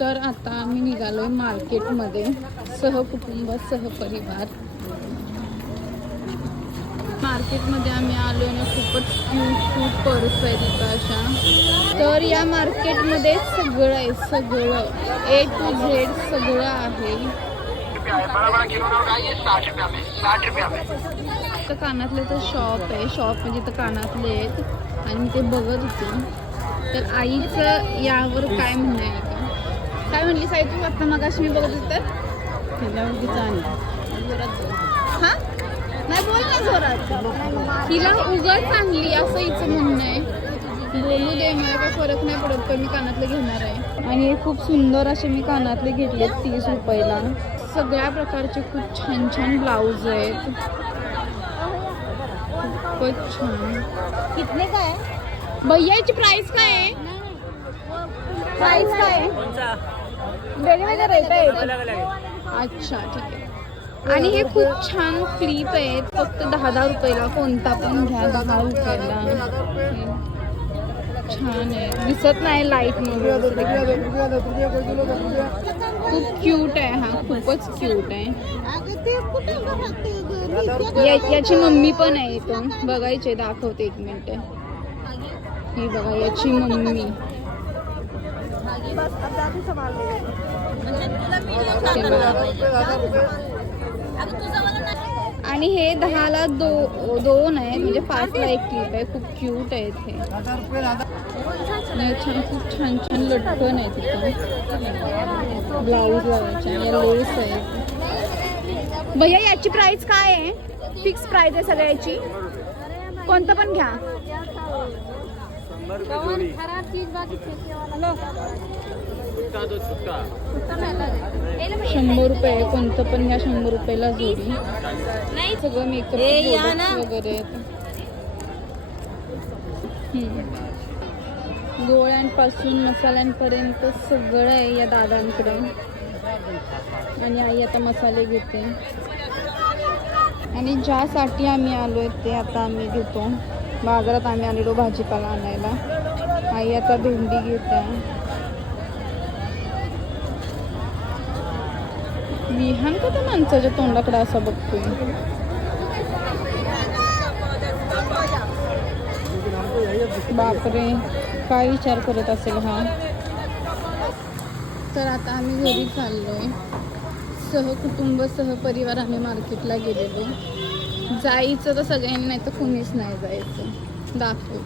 तर आता आम्ही निघालोय मार्केटमध्ये सहकुटुंब सहपरिवार. मार्केटमध्ये आम्ही आलोय ना, खूपच क्यूट पर्स आहे तिथं अशा. तर या मार्केटमध्ये सगळं आहे, सगळं A to Z सगळं आहे. तर कानातल्याचं शॉप आहे, शॉप म्हणजे तर कानातले आहेत आणि मी ते बघत होते. तर आईचं यावर काय म्हणणं आहे का? काय म्हणली साई तू आता मगाशी मी बघत होते तर जोरात हां नाही बोल ना जोरात. हिला उगाच चांगली असं हिचं म्हणणं आहे. बोलू दे, मला काही फरक नाही पडत, पण मी कानातले घेणार आहे. आणि हे खूप सुंदर असे मी कानातले घेतले 30 रुपयाला. सगळ्या प्रकारचे खूप छान छान ब्लाऊज आहेत, खूपच छान. कितने का है भैया याची प्राइस काय आहे? प्राइस काय आहे? वेगवेगळे रेट आहेत. अच्छा ठीक आहे. आणि हे खूप छान क्लिप आहेत, फक्त 10-10 रुपयाला. कोणता पण घ्या 10 रुपयाला. छान आहे, दिसत नाही लाईट मध्ये. खूप क्यूट आहे हा, खूपच क्यूट आहे. याची मम्मी पण आहे इथं, बघायचे, दाखवते एक मिनिट. ही बघा याची मम्मी. आणि हे 10ला दोन आहेत, म्हणजे 5ला एक क्लिप आहे. खूप क्यूट आहेत हे. छान, खूप छान छान लटकन आहे तिथं. ब्लाऊज लावायचे आणि लेस आहे. भैया याची प्राइस काय आहे? फिक्स प्राइस आहे सगळ्याची, कोणतं पण घ्या. 100 रुपये, कोणतं पण घ्या 100 रुपयाला जोडी. सगळं मेकअप वगैरे. गोळ्यांपासून मसाल्यांपर्यंत सगळं आहे या दादांकडे. आणि आई आता मसाले घेते. आणि ज्यासाठी आम्ही आलोय ते आता आम्ही घेतो. बाजारात आम्ही आलेलो भाजीपाला आणायला. आई आता भेंडी घेते. विहान का त्या माणसाच्या तोंडाकडे असा बघतोय. बापरे, काय विचार करत असेल हा. तर आता आम्ही घरी चाललोय. सहकुटुंब सहपरिवार आम्ही मार्केटला गेलेलो. जायचं तर सगळ्यांनी, नाही तर कुणीच नाही जायचं. दाखव